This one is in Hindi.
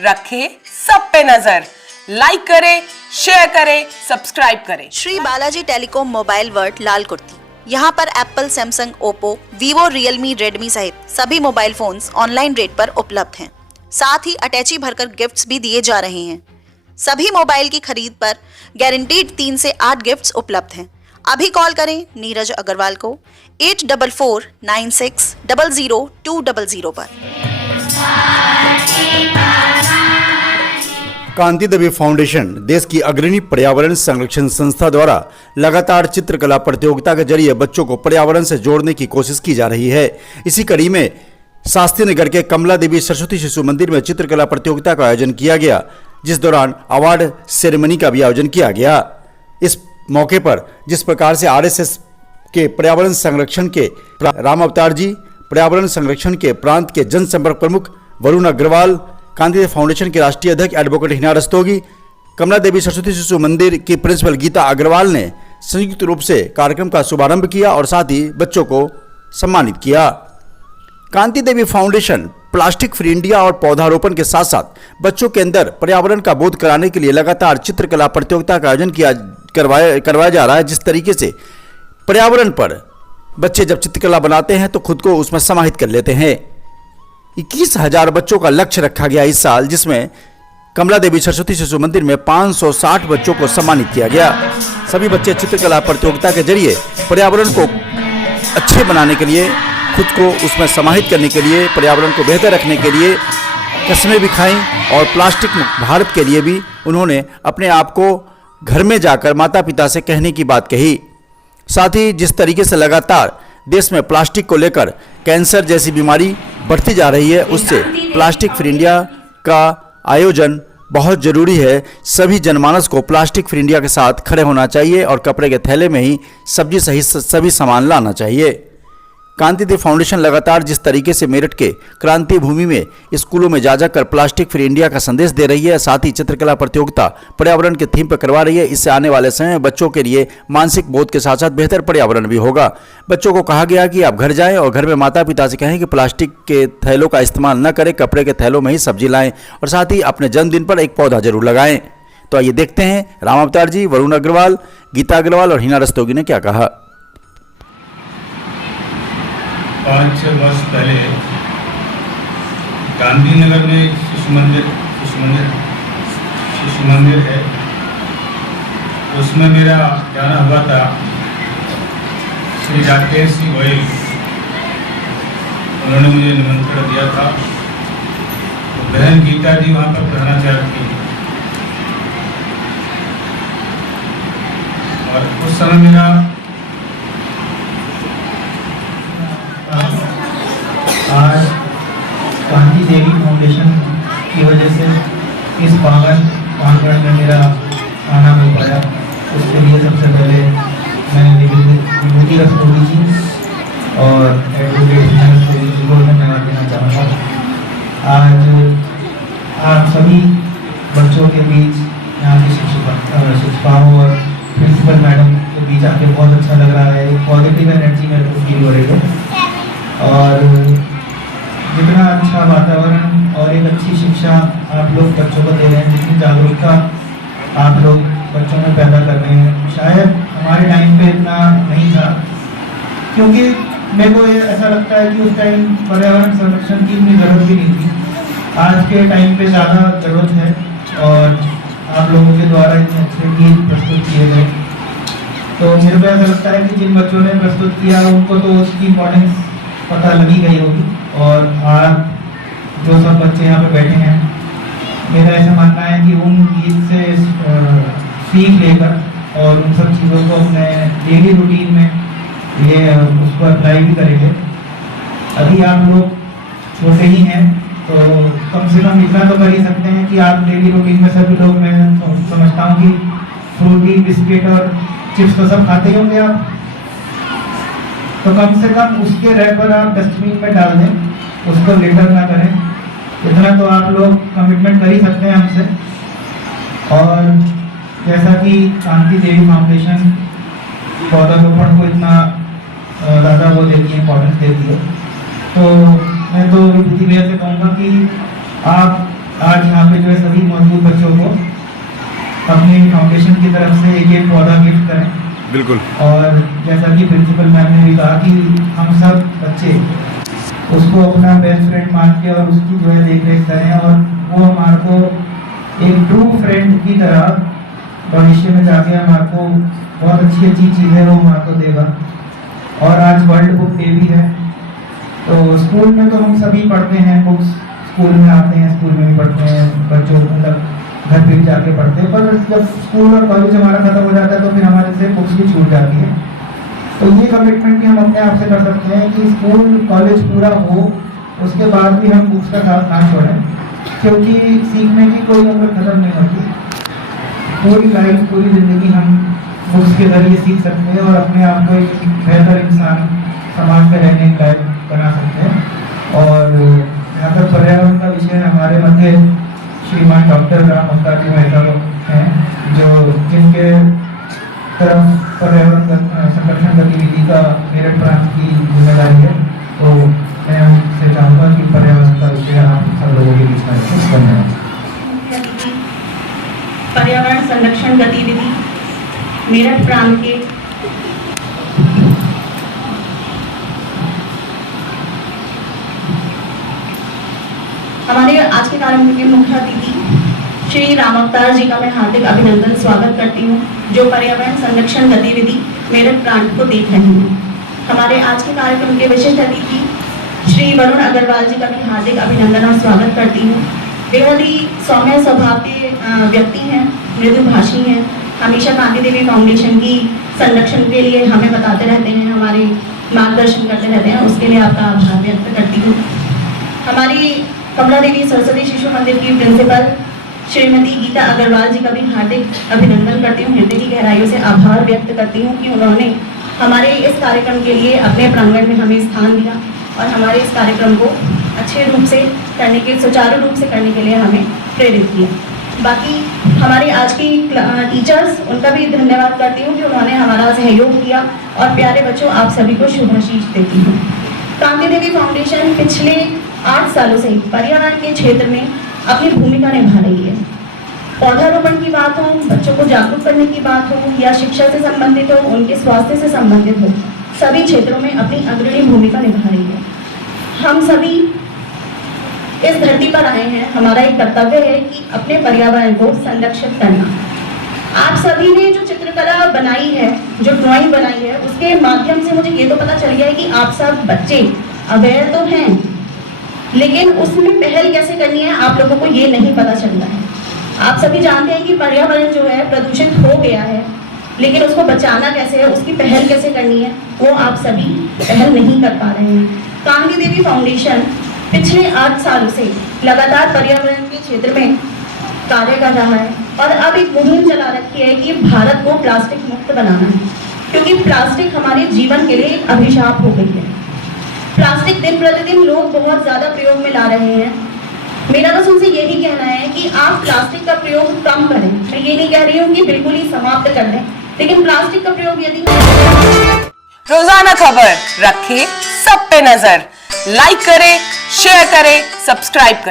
रखे सब पे नजर। लाइक करें, शेयर करें, सब्सक्राइब करें। Shri Balaji telecom mobile world Lalkurti. यहाँ पर Apple, Samsung, Oppo, Vivo, Realme, Redmi सहित सभी मोबाइल फोन्स ऑनलाइन रेट पर उपलब्ध हैं। साथ ही अटैची भरकर गिफ्ट्स भी दिए जा रहे हैं। सभी मोबाइल की खरीद पर गारंटीड 3 से 8 गिफ्ट्स उपलब्ध हैं। अभी कॉल करें नीरज अग्रवाल को 8446000200 पर। कांति देवी फाउंडेशन देश की अग्रणी पर्यावरण संरक्षण संस्था द्वारा लगातार चित्रकला प्रतियोगिता के जरिए बच्चों को पर्यावरण से जोड़ने की कोशिश की जा रही है। इसी कड़ी में शास्त्री नगर के कमला देवी सरस्वती शिशु मंदिर में चित्रकला प्रतियोगिता का आयोजन किया गया, जिस दौरान अवार्ड सेरेमनी का भी आयोजन किया गया। इस मौके पर जिस प्रकार से आरएसएस के पर्यावरण संरक्षण के राम अवतार जी, पर्यावरण संरक्षण के प्रांत के जनसंपर्क प्रमुख वरुण अग्रवाल, कांति देवी फाउंडेशन के राष्ट्रीय अध्यक्ष एडवोकेट हिना रस्तोगी, कमला देवी सरस्वती शिशु मंदिर की प्रिंसिपल गीता अग्रवाल ने संयुक्त रूप से कार्यक्रम का शुभारंभ किया और साथ ही बच्चों को सम्मानित किया। कांति देवी फाउंडेशन प्लास्टिक फ्री इंडिया और पौधारोपण के साथ साथ बच्चों के अंदर पर्यावरण का बोध कराने के लिए लगातार चित्रकला प्रतियोगिता का आयोजन करवाया जा रहा है। जिस तरीके से पर्यावरण पर बच्चे जब चित्रकला बनाते हैं तो खुद को उसमें समाहित कर लेते हैं। 21,000 बच्चों का लक्ष्य रखा गया इस साल, जिसमें कमला देवी सरस्वती शिशु मंदिर में 560 बच्चों को सम्मानित किया गया। सभी बच्चे चित्रकला प्रतियोगिता के जरिए पर्यावरण को अच्छे बनाने के लिए, खुद को उसमें समाहित करने के लिए, पर्यावरण को बेहतर रखने के लिए कस्में भी खाईं और प्लास्टिक मुक्त भारत के लिए भी उन्होंने अपने आप को घर में जाकर माता पिता से कहने की बात कही। साथ ही जिस तरीके से लगातार देश में प्लास्टिक को लेकर कैंसर जैसी बीमारी बढ़ती जा रही है, उससे प्लास्टिक फ्री इंडिया का आयोजन बहुत ज़रूरी है। सभी जनमानस को प्लास्टिक फ्री इंडिया के साथ खड़े होना चाहिए और कपड़े के थैले में ही सब्जी सहित सभी सामान लाना चाहिए। कांति देवी फाउंडेशन लगातार जिस तरीके से मेरठ के क्रांति भूमि में स्कूलों में जा जाकर प्लास्टिक फ्री इंडिया का संदेश दे रही है, साथ ही चित्रकला प्रतियोगिता पर्यावरण के थीम पर करवा रही है, इससे आने वाले समय में बच्चों के लिए मानसिक बोध के साथ साथ बेहतर पर्यावरण भी होगा। बच्चों को कहा गया कि आप घर जाएं और घर में माता पिता से कहें कि प्लास्टिक के थैलों का इस्तेमाल न करें, कपड़े के थैलों में ही सब्जी लाएं और साथ ही अपने जन्मदिन पर एक पौधा जरूर लगाएं। तो आइए देखते हैं राम अवतार जी, वरुण अग्रवाल, गीता अग्रवाल और हिना रस्तोगी ने क्या कहा। 5-6 वर्ष पहले गांधीनगर में शिशु मंदिर है, उसमें मेरा जाना हुआ था। श्री राकेश सिंह गोयल उन्होंने मुझे निमंत्रण दिया था। तो बहन गीता जी वहाँ पर प्रधानाचार्य थी और उस समय मेरा आज कांति देवी फाउंडेशन की वजह से इस पावन प्रांगण में मेरा आना हो पाया, उसके लिए सबसे पहले मैं विभूति रस्तोगी जी और एडवोकेट हिना रस्तोगी जी को धन्यवाद देना चाहूँगा। आज आप सभी बच्चों के बीच, यहाँ की शिक्षिकाओं और प्रिंसिपल मैडम के बीच आके बहुत अच्छा लग रहा है। पॉजिटिव एनर्जी मेरे को फील हो रही है और जितना अच्छा वातावरण और एक अच्छी शिक्षा आप लोग बच्चों को दे रहे हैं, जितनी जागरूकता आप लोग बच्चों में पैदा कर रहे हैं, शायद हमारे टाइम पे इतना नहीं था। क्योंकि मेरे को ये ऐसा लगता है कि उस टाइम पर्यावरण संरक्षण की इतनी ज़रूरत भी नहीं थी। आज के टाइम पे ज़्यादा ज़रूरत है और आप लोगों के द्वारा इतने अच्छे गीत प्रस्तुत किए गए, तो मेरे को ऐसा लगता है कि जिन बच्चों ने प्रस्तुत किया उनको तो उसकी इम्पोर्टेंस पता लगी गई होगी। और आज जो सब बच्चे यहाँ पे बैठे हैं, मेरा ऐसा मानना है कि उन गीत से सीख लेकर और उन सब चीज़ों को अपने डेली रूटीन में ये उसको अप्लाई भी करेंगे। अभी आप लोग छोटे ही हैं तो कम से कम इतना तो कर ही सकते हैं कि आप डेली रूटीन में सभी लोग, मैं समझता हूँ कि फ्रूटी, बिस्किट और चिप्स तो सब खाते ही होंगे आप, तो कम से कम उसके रैपर आप डस्टबिन में डाल दें, उसको लेटर ना करें। इतना तो आप लोग कमिटमेंट कर ही सकते हैं हमसे। और जैसा कि कांति देवी फाउंडेशन पौधारोपण को इतना ज़्यादा वो देती है, इम्पोर्टेंस देती है, तो मैं तो विभूति भैया से कहूँगा कि आप आज यहाँ पे जो है सभी मौजूद बच्चों को अपनी फाउंडेशन की तरफ से एक पौधा गिफ्ट करें। बिल्कुल। और जैसा कि प्रिंसिपल मैम ने भी कहा कि हम सब बच्चे उसको अपना बेस्ट फ्रेंड मान के और उसकी जो है देख रेख करें, और वो हमारे को एक ट्रू फ्रेंड की तरह भविष्य में जाके हमारे को बहुत अच्छी चीज़ें वो हमारे को देगा। और आज वर्ल्ड बुक डे भी है, तो स्कूल में तो हम सभी पढ़ते हैं बुक्स, स्कूल में आते हैं, स्कूल में भी पढ़ते हैं, बच्चों मतलब घर पे भी जाके पढ़ते हैं, पर जब स्कूल और कॉलेज हमारा खत्म हो जाता है तो फिर हमारे से बुक्स भी छूट जाती है। तो ये कमिटमेंट भी हम अपने आप से कर सकते हैं कि स्कूल कॉलेज पूरा हो उसके बाद भी हम बुक्स का साथ ना छोड़ें, क्योंकि सीखने की कोई उम्र खत्म नहीं होती। पूरी लाइफ, पूरी ज़िंदगी हम बुक्स के जरिए सीख सकते हैं और अपने आप को एक बेहतर इंसान समाज में रहने के लायक बना सकते हैं। और यहाँ पर पर्यावरण का विषय हमारे मध्य श्रीमान डॉक्टर राम अवतार जी मेहता हैं, जो जिनके तरफ पर्यावरण संरक्षण गतिविधि का मेरठ प्रांत की जिम्मेदारी है। तो मैं उनसे चाहूँगा कि पर्यावरण का विषय आप सब लोगों के बीच में कुछ करना है। पर्यावरण संरक्षण गतिविधि मेरठ प्रांत के हमारे आज के कार्यक्रम के मुख्य अतिथि श्री राम अवतार जी का मैं हार्दिक अभिनंदन स्वागत करती हूँ, जो पर्यावरण संरक्षण गतिविधि मेरठ प्रांत को देख रहे हैं। हमारे आज के कार्यक्रम के विशिष्ट अतिथि श्री वरुण अग्रवाल जी का मैं हार्दिक अभिनंदन और स्वागत करती हूँ। बेहद ही सौम्य स्वभाव के व्यक्ति हैं, मृदुभाषी हैं, हमेशा गांधी देवी फाउंडेशन की संरक्षण के लिए हमें बताते रहते हैं, हमारे मार्गदर्शन करते रहते हैं, उसके लिए आपका आभार व्यक्त करती हूँ। हमारी कमला देवी सरस्वती शिशु मंदिर की प्रिंसिपल श्रीमती गीता अग्रवाल जी का भी हार्दिक अभिनंदन करती हूँ, हृदय की गहराइयों से आभार व्यक्त करती हूँ कि उन्होंने हमारे इस कार्यक्रम के लिए अपने प्रांगण में हमें स्थान दिया और हमारे इस कार्यक्रम को अच्छे रूप से करने के, सुचारू रूप से करने के लिए हमें प्रेरित किया। बाकी हमारे आज की टीचर्स, उनका भी धन्यवाद करती हूँ कि उन्होंने हमारा सहयोग किया। और प्यारे बच्चों, आप सभी को शुभाशीष देती हूँ। गांधी देवी फाउंडेशन पिछले 8 सालों से पर्यावरण के क्षेत्र में अपनी भूमिका निभा रही है। पौधारोपण की बात हो, बच्चों को जागरूक करने की बात हो, या शिक्षा से संबंधित हो, उनके स्वास्थ्य से संबंधित हो, सभी क्षेत्रों में अपनी अग्रणी भूमिका निभा रही है। हम सभी इस धरती पर आए हैं, हमारा एक कर्तव्य है कि अपने पर्यावरण को संरक्षित करना। आप सभी ने जो चित्रकला बनाई है, जो ड्राइंग बनाई है, उसके माध्यम से मुझे ये तो पता चल गया है कि आप सब बच्चे अवेयर तो हैं, लेकिन उसमें पहल कैसे करनी है आप लोगों को ये नहीं पता चल रहा है। आप सभी जानते हैं कि पर्यावरण जो है प्रदूषित हो गया है, लेकिन उसको बचाना कैसे है, उसकी पहल कैसे करनी है, वो आप सभी पहल नहीं कर पा रहे हैं। गांधी देवी फाउंडेशन पिछले 8 सालों से लगातार पर्यावरण के क्षेत्र में कार्य कर रहा है और अब एक मुहिम चला रखी है कि भारत को प्लास्टिक मुक्त बनाना है, क्योंकि प्लास्टिक हमारे जीवन के लिए एक अभिशाप हो गई है। प्लास्टिक दिन प्रतिदिन लोग बहुत ज़्यादा प्रयोग में ला रहे हैं। मेरा बस उनसे यही कहना है कि आप प्लास्टिक का प्रयोग कम करें। मैं ये नहीं कह रही हूँ कि बिल्कुल ही समाप्त कर दें, लेकिन प्लास्टिक का प्रयोग यदि रोजाना खबर रखें सब पे नजर, लाइक करें, शेयर करें, सब्सक्राइब करें।